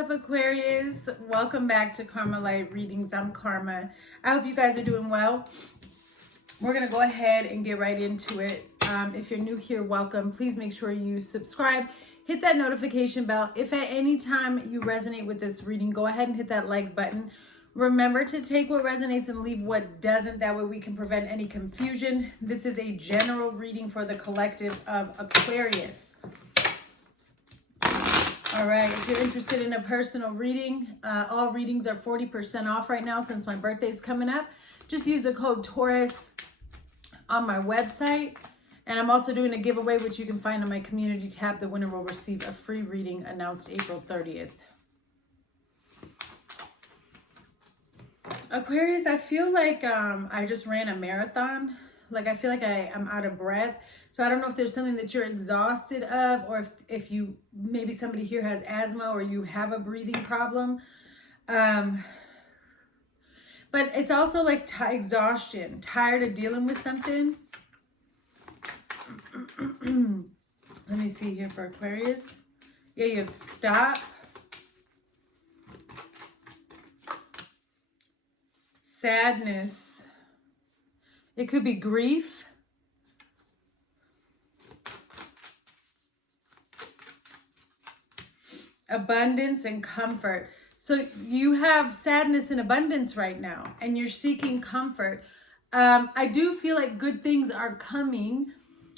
up, Aquarius? Welcome back to Karma Light Readings. I'm Karma. I hope you guys are doing well. We're going to go ahead and get right into it. If you're new here, welcome. Please make sure you subscribe. Hit that notification bell. If at any time you resonate with this reading, go ahead and hit that like button. Remember to take what resonates and leave what doesn't. That way we can prevent any confusion. This is a general reading for the collective of Aquarius. All right, if you're interested in a personal reading, all readings are 40% off right now since my birthday's coming up. Just use the code Taurus on my website. And I'm also doing a giveaway, which you can find on my community tab. The winner will receive a free reading announced April 30th. Aquarius, I feel like I just ran a marathon. Like I feel like I'm out of breath. So I don't know if there's something that you're exhausted of, or if you, maybe somebody here has asthma or you have a breathing problem. But it's also like exhaustion, tired of dealing with something. Let me see here for Aquarius. Yeah, you have stop. Sadness. It could be grief. Abundance and comfort. So you have sadness and abundance right now, and you're seeking comfort. I do feel like good things are coming,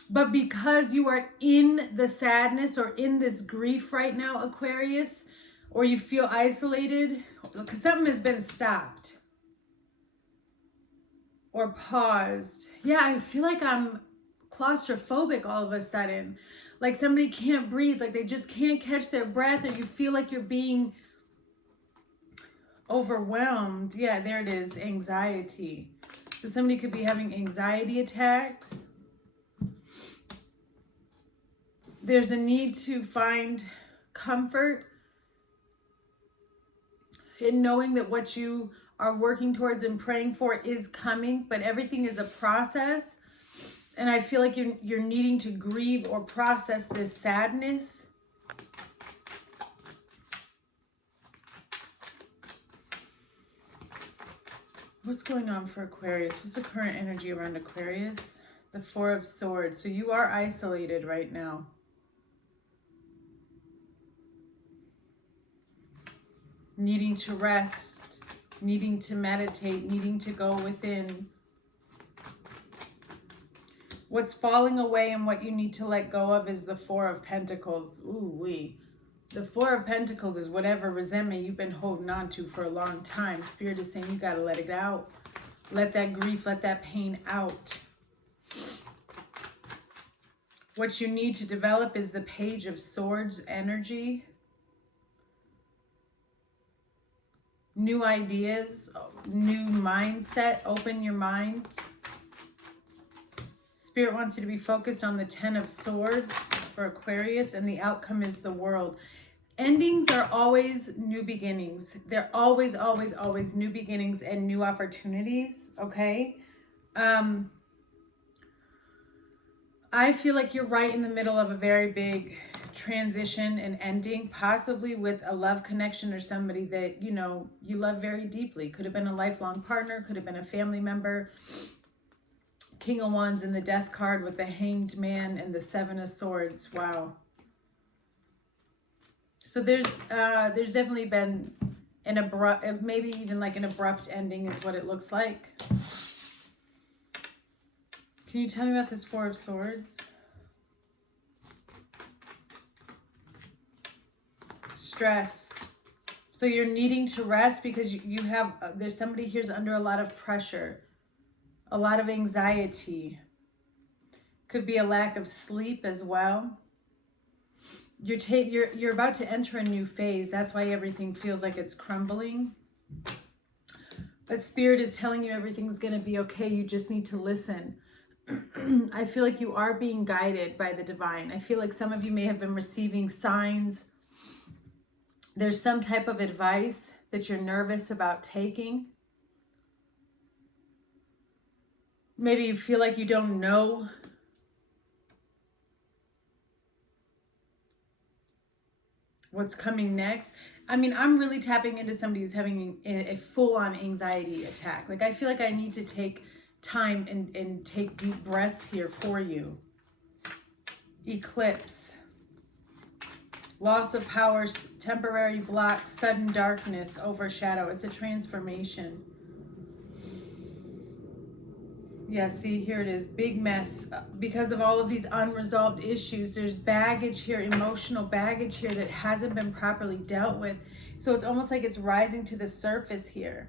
but because you are in the sadness or in this grief right now, Aquarius, or you feel isolated, because something has been stopped or paused. Yeah, I feel like I'm claustrophobic all of a sudden. Like somebody can't breathe, like they just can't catch their breath, or you feel like you're being overwhelmed. Yeah, there it is, anxiety. So somebody could be having anxiety attacks. There's a need to find comfort in knowing that what you are working towards and praying for is coming, but everything is a process. And I feel like you're needing to grieve or process this sadness. What's going on for Aquarius? What's the current energy around Aquarius? The Four of Swords. So you are isolated right now. Needing to rest, needing to meditate, needing to go within. What's falling away and what you need to let go of is the Four of Pentacles. Ooh-wee. The Four of Pentacles is whatever resentment you've been holding on to for a long time. Spirit is saying you got to let it out. Let that grief, let that pain out. What you need to develop is the Page of Swords energy. New ideas, new mindset. Open your mind. Spirit wants you to be focused on the Ten of Swords for Aquarius, and the outcome is the World. Endings are always new beginnings. They're always, always, always new beginnings and new opportunities, okay? I feel like you're right in the middle of a very big transition and ending, possibly with a love connection or somebody that, you know, you love very deeply. Could have been a lifelong partner, could have been a family member. King of Wands and the Death card with the Hanged Man and the Seven of Swords. Wow. So there's definitely been an abrupt, maybe even like an abrupt ending is what it looks like. Can you tell me about this Four of Swords? Stress. So you're needing to rest because you have, there's somebody here's under a lot of pressure. A lot of anxiety. Could be a lack of sleep as well. You're about to enter a new phase. That's why everything feels like it's crumbling. But Spirit is telling you everything's going to be okay. You just need to listen. I feel like you are being guided by the divine. I feel like some of you may have been receiving signs. There's some type of advice that you're nervous about taking. Maybe you feel like you don't know what's coming next. I mean, I'm really tapping into somebody who's having a full-on anxiety attack. Like, I feel like I need to take time and take deep breaths here for you. Eclipse. Loss of power, temporary block, sudden darkness, overshadow. It's a transformation. Yeah, see, here it is. Big mess. Because of all of these unresolved issues, there's baggage here, emotional baggage here that hasn't been properly dealt with. So it's almost like it's rising to the surface here.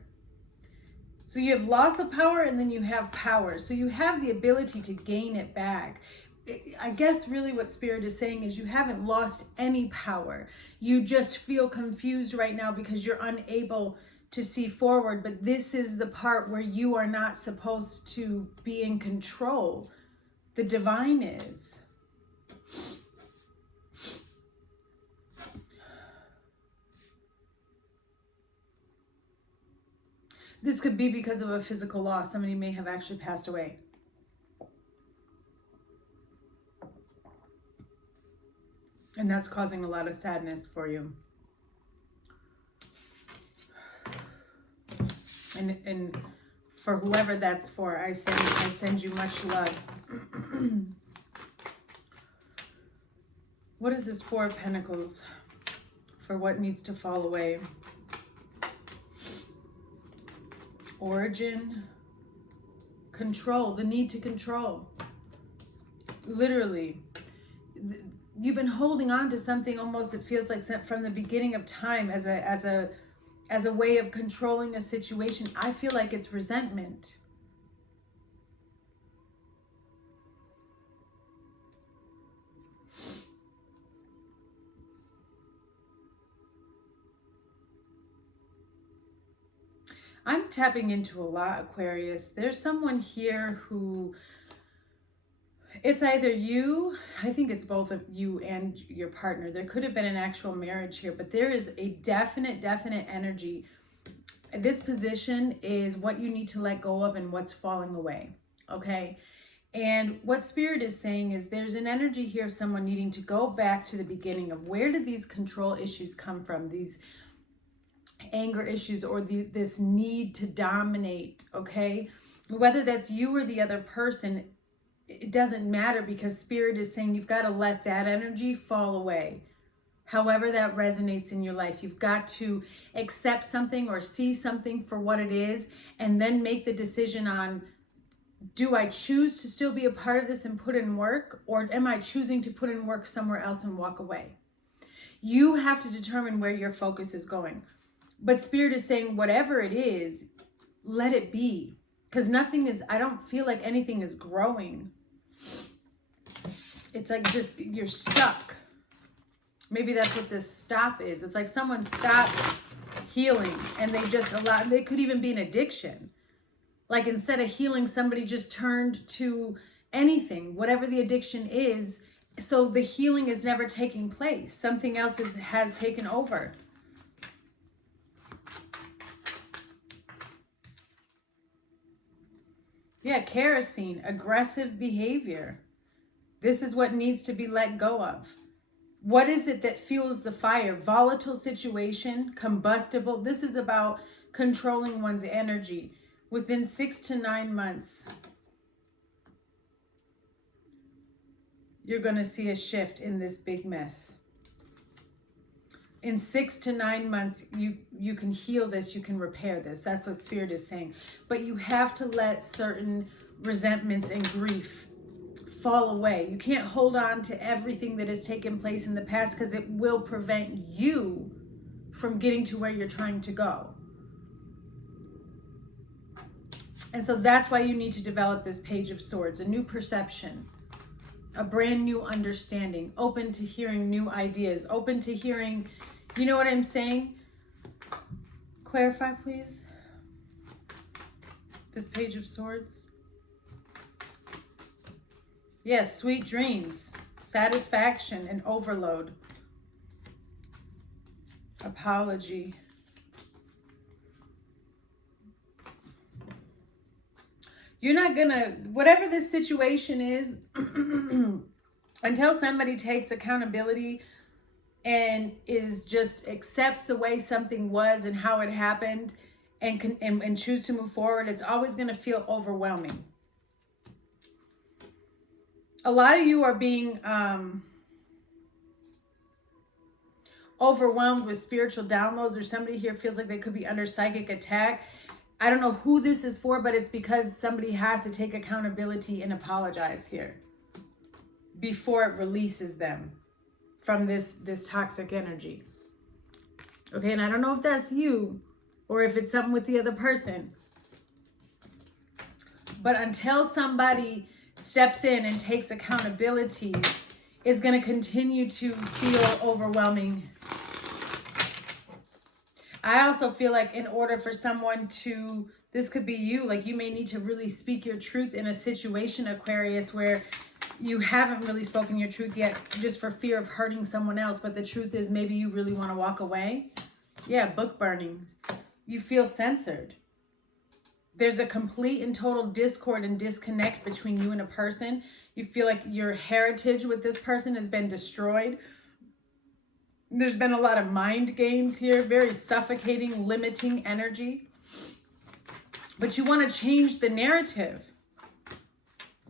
So you have loss of power and then you have power. So you have the ability to gain it back. I guess really what Spirit is saying is you haven't lost any power. You just feel confused right now because you're unable to see forward. But this is the part where you are not supposed to be in control. The divine is. This could be because of a physical loss. Somebody may have actually passed away. And that's causing a lot of sadness for you. And for whoever that's for, I send you much love. What is this Four of Pentacles? For what needs to fall away? Origin, control, the need to control. Literally, you've been holding on to something almost, it feels like from the beginning of time as a way of controlling a situation. I feel like it's resentment. I'm tapping into a lot, Aquarius. There's someone here who, it's either you, I think it's both of you and your partner. There could have been an actual marriage here, but there is a definite energy. This position is what you need to let go of and what's falling away, okay? And what Spirit is saying is there's an energy here of someone needing to go back to the beginning of where did these control issues come from, these anger issues, or this need to dominate, okay? Whether that's you or the other person, it doesn't matter, because Spirit is saying you've got to let that energy fall away. However that resonates in your life, you've got to accept something or see something for what it is, and then make the decision on, do I choose to still be a part of this and put in work, or am I choosing to put in work somewhere else and walk away? You have to determine where your focus is going. But Spirit is saying whatever it is, let it be. Because nothing is, I don't feel like anything is growing. It's like just, you're stuck. Maybe that's what this stop is. It's like someone stopped healing and they just allowed, it could even be an addiction. Like instead of healing, somebody just turned to anything, whatever the addiction is. So the healing is never taking place. Something else has taken over. Yeah, kerosene, aggressive behavior. This is what needs to be let go of. What is it that fuels the fire? Volatile situation, combustible. This is about controlling one's energy. Within 6 to 9 months, you're going to see a shift in this big mess. In 6 to 9 months, you can heal this, you can repair this. That's what Spirit is saying. But you have to let certain resentments and grief fall away. You can't hold on to everything that has taken place in the past, because it will prevent you from getting to where you're trying to go. And so that's why you need to develop this Page of Swords, a new perception, a brand new understanding, open to hearing new ideas, open to hearing, you know what I'm saying? Clarify, please. This Page of Swords. Yes, sweet dreams, satisfaction, and overload. Apology. You're not gonna, whatever this situation is, until somebody takes accountability and is just accepts the way something was and how it happened and choose to move forward, it's always going to feel overwhelming. A lot of you are being overwhelmed with spiritual downloads, or somebody here feels like they could be under psychic attack. I don't know who this is for, but it's because somebody has to take accountability and apologize here before it releases them from this toxic energy. Okay, and I don't know if that's you or if it's something with the other person. But until somebody steps in and takes accountability, it's going to continue to feel overwhelming. I also feel like in order for someone to, this could be you, like you may need to really speak your truth in a situation, Aquarius, where you haven't really spoken your truth yet just for fear of hurting someone else. But the truth is maybe you really want to walk away. Yeah, book burning. You feel censored. There's a complete and total discord and disconnect between you and a person. You feel like your heritage with this person has been destroyed. There's been a lot of mind games here, very suffocating, limiting energy. But you want to change the narrative.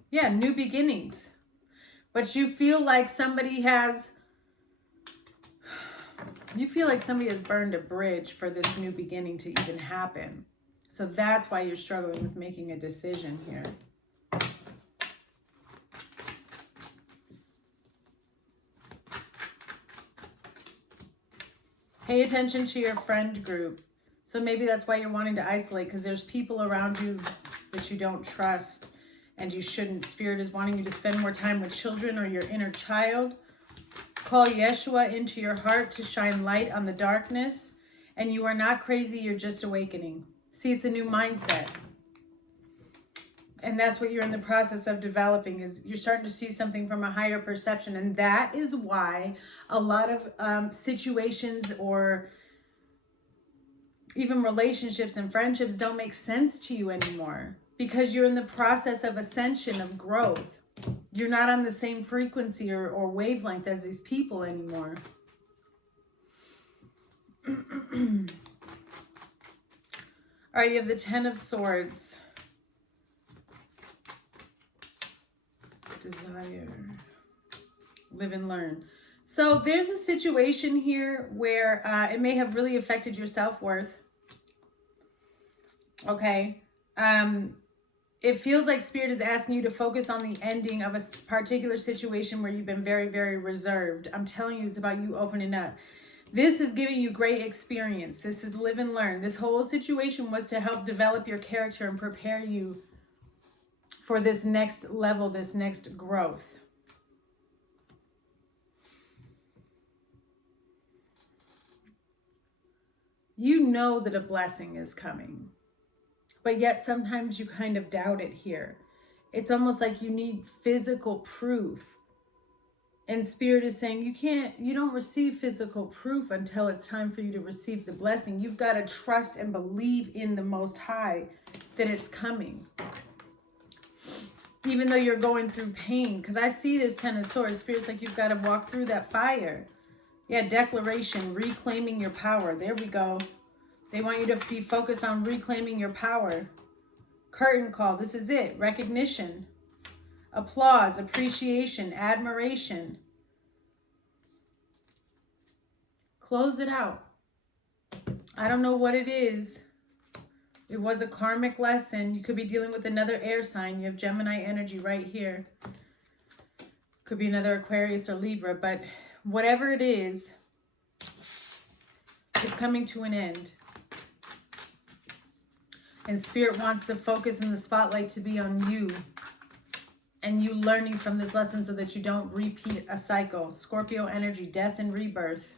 Yeah, new beginnings. But you feel like somebody has burned a bridge for this new beginning to even happen. So that's why you're struggling with making a decision here. Pay attention to your friend group. So maybe that's why you're wanting to isolate, because there's people around you that you don't trust and you shouldn't. Spirit is wanting you to spend more time with children or your inner child. Call Yeshua into your heart to shine light on the darkness. And you are not crazy, you're just awakening. See, it's a new mindset. And that's what you're in the process of developing, is you're starting to see something from a higher perception. And that is why a lot of situations or even relationships and friendships don't make sense to you anymore, because you're in the process of ascension, of growth. You're not on the same frequency or wavelength as these people anymore. All right, you have the 10 of Swords. Desire. Live and learn. So there's a situation here where it may have really affected your self-worth. Okay. It feels like Spirit is asking you to focus on the ending of a particular situation where you've been very, very reserved. I'm telling you, it's about you opening up. This is giving you great experience. This is live and learn. This whole situation was to help develop your character and prepare you for this next level, this next growth. You know that a blessing is coming, but yet sometimes you kind of doubt it here. It's almost like you need physical proof. And Spirit is saying you don't receive physical proof until it's time for you to receive the blessing. You've got to trust and believe in the Most High that it's coming. Even though you're going through pain, because I see this 10 of Swords. Spirit's like you've got to walk through that fire. Yeah, declaration, reclaiming your power. There we go. They want you to be focused on reclaiming your power. Curtain call. This is it. Recognition. Applause, appreciation, admiration. Close it out. I don't know what it is. It was a karmic lesson. You could be dealing with another air sign. You have Gemini energy right here. Could be another Aquarius or Libra, but whatever it is, it's coming to an end. And Spirit wants to focus in the spotlight to be on you and you learning from this lesson so that you don't repeat a cycle. Scorpio energy, death and rebirth.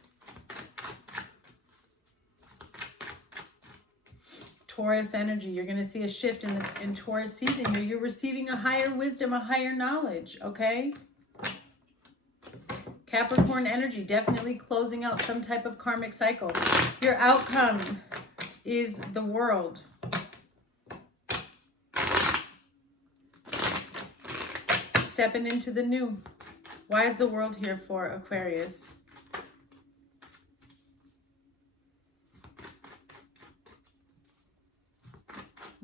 Taurus energy, you're going to see a shift in Taurus season here. You're receiving a higher wisdom, a higher knowledge, okay? Capricorn energy, definitely closing out some type of karmic cycle. Your outcome is the world. Stepping into the new. Why is the world here for Aquarius?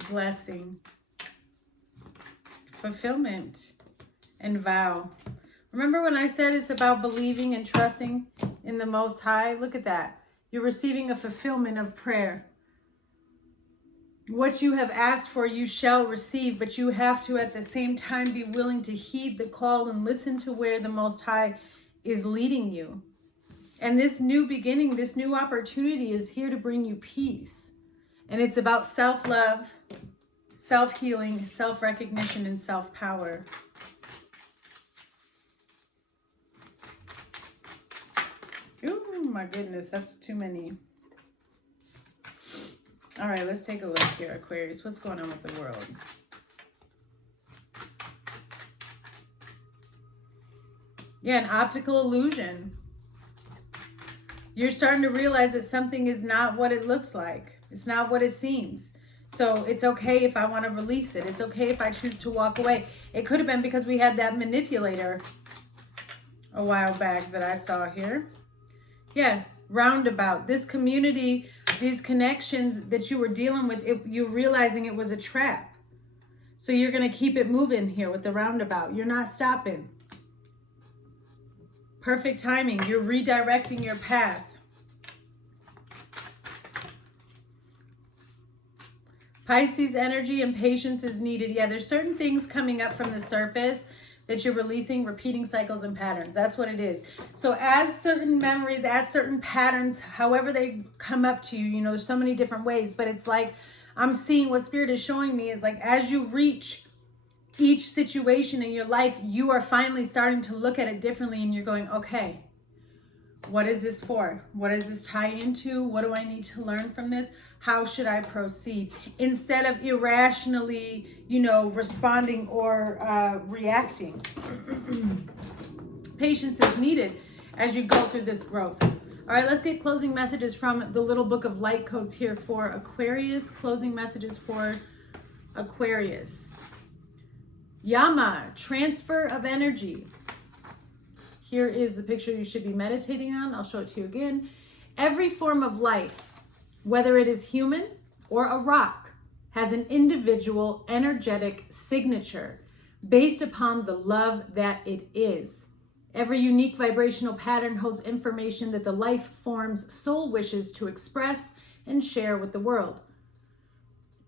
blessing, fulfillment, and vow. Remember when I said it's about believing and trusting in the Most High? Look at that. You're receiving a fulfillment of prayer. What you have asked for, you shall receive, but you have to at the same time be willing to heed the call and listen to where the Most High is leading you. And this new beginning, this new opportunity is here to bring you peace. And it's about self-love, self-healing, self-recognition, and self-power. Oh my goodness, that's too many. All right, let's take a look here, Aquarius. What's going on with the world? Yeah, an optical illusion. You're starting to realize that something is not what it looks like. It's not what it seems. So it's okay if I want to release it. It's okay if I choose to walk away. It could have been because we had that manipulator a while back that I saw here. Yeah, roundabout. This community, these connections that you were dealing with, you're realizing it was a trap. So you're going to keep it moving here with the roundabout. You're not stopping. Perfect timing. You're redirecting your path. Pisces energy and patience is needed. Yeah, there's certain things coming up from the surface that you're releasing, repeating cycles and patterns. That's what it is. So as certain memories, as certain patterns, however they come up to you, you know, there's so many different ways, but it's like I'm seeing what Spirit is showing me is like as you reach each situation in your life, you are finally starting to look at it differently and you're going, okay, what is this for? What does this tie into? What do I need to learn from this? How should I proceed? Instead of irrationally, you know, responding or reacting. Patience is needed as you go through this growth. All right, let's get closing messages from the little book of light codes here for Aquarius. Closing messages for Aquarius. Yama, transfer of energy. Here is the picture you should be meditating on. I'll show it to you again. Every form of life, whether it is human or a rock, has an individual energetic signature based upon the love that it is. Every unique vibrational pattern holds information that the life form's soul wishes to express and share with the world.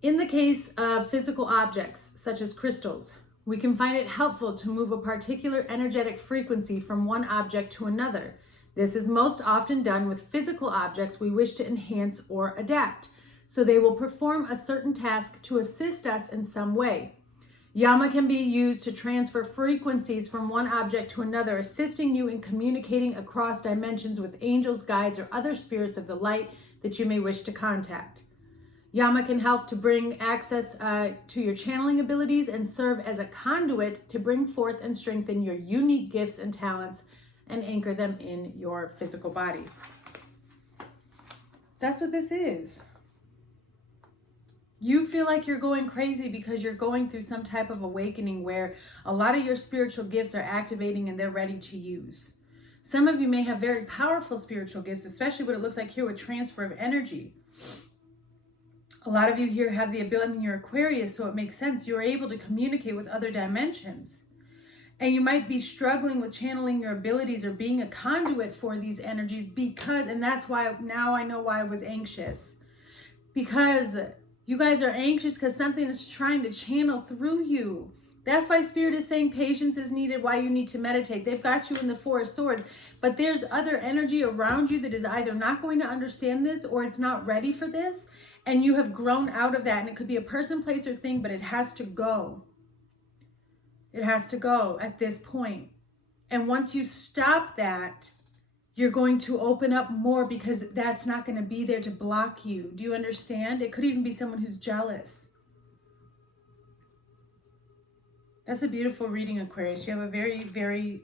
In the case of physical objects, such as crystals, we can find it helpful to move a particular energetic frequency from one object to another. This is most often done with physical objects we wish to enhance or adapt, so they will perform a certain task to assist us in some way. Yama can be used to transfer frequencies from one object to another, assisting you in communicating across dimensions with angels, guides, or other spirits of the light that you may wish to contact. Yama can help to bring access to your channeling abilities and serve as a conduit to bring forth and strengthen your unique gifts and talents and anchor them in your physical body. That's what this is. You feel like you're going crazy because you're going through some type of awakening where a lot of your spiritual gifts are activating and they're ready to use. Some of you may have very powerful spiritual gifts, especially what it looks like here with transfer of energy. A lot of you here have the ability, I mean, you're Aquarius, so it makes sense. You're able to communicate with other dimensions. And you might be struggling with channeling your abilities or being a conduit for these energies because, and that's why now I know why I was anxious. Because you guys are anxious because something is trying to channel through you. That's why Spirit is saying patience is needed, why you need to meditate. They've got you in the Four of Swords, but there's other energy around you that is either not going to understand this or it's not ready for this. And you have grown out of that. And it could be a person, place, or thing, but it has to go. It has to go at this point. And once you stop that, you're going to open up more because that's not going to be there to block you. Do you understand? It could even be someone who's jealous. That's a beautiful reading, Aquarius. You have a very, very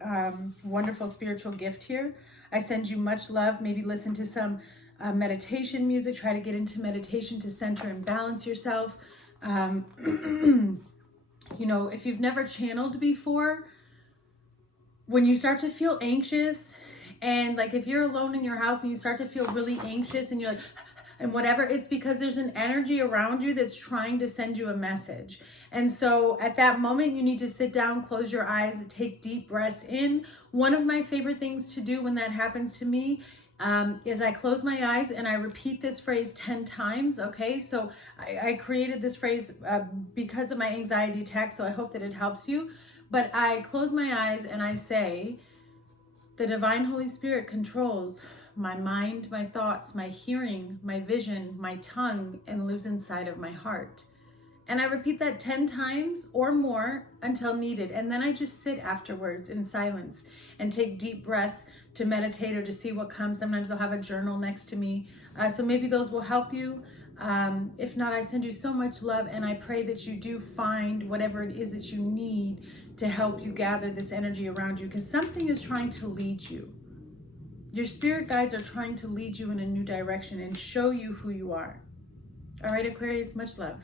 wonderful spiritual gift here. I send you much love. Maybe listen to some meditation music. Try to get into meditation to center and balance yourself. You know, if you've never channeled before, when you start to feel anxious and like if you're alone in your house and you start to feel really anxious and you're like, and whatever, it's because there's an energy around you that's trying to send you a message. And so at that moment, you need to sit down, close your eyes, take deep breaths in. One of my favorite things to do when that happens to me is I close my eyes and I repeat this phrase 10 times. Okay, so I created this phrase because of my anxiety attack, so I hope that it helps you. But I close my eyes and I say, the Divine Holy Spirit controls my mind, my thoughts, my hearing, my vision, my tongue, and lives inside of my heart. And I repeat that 10 times or more until needed. And then I just sit afterwards in silence and take deep breaths to meditate or to see what comes. Sometimes I'll have a journal next to me. So maybe those will help you. If not, I send you so much love, and I pray that you do find whatever it is that you need to help you gather this energy around you, because something is trying to lead you. Your spirit guides are trying to lead you in a new direction and show you who you are. All right, Aquarius, much love.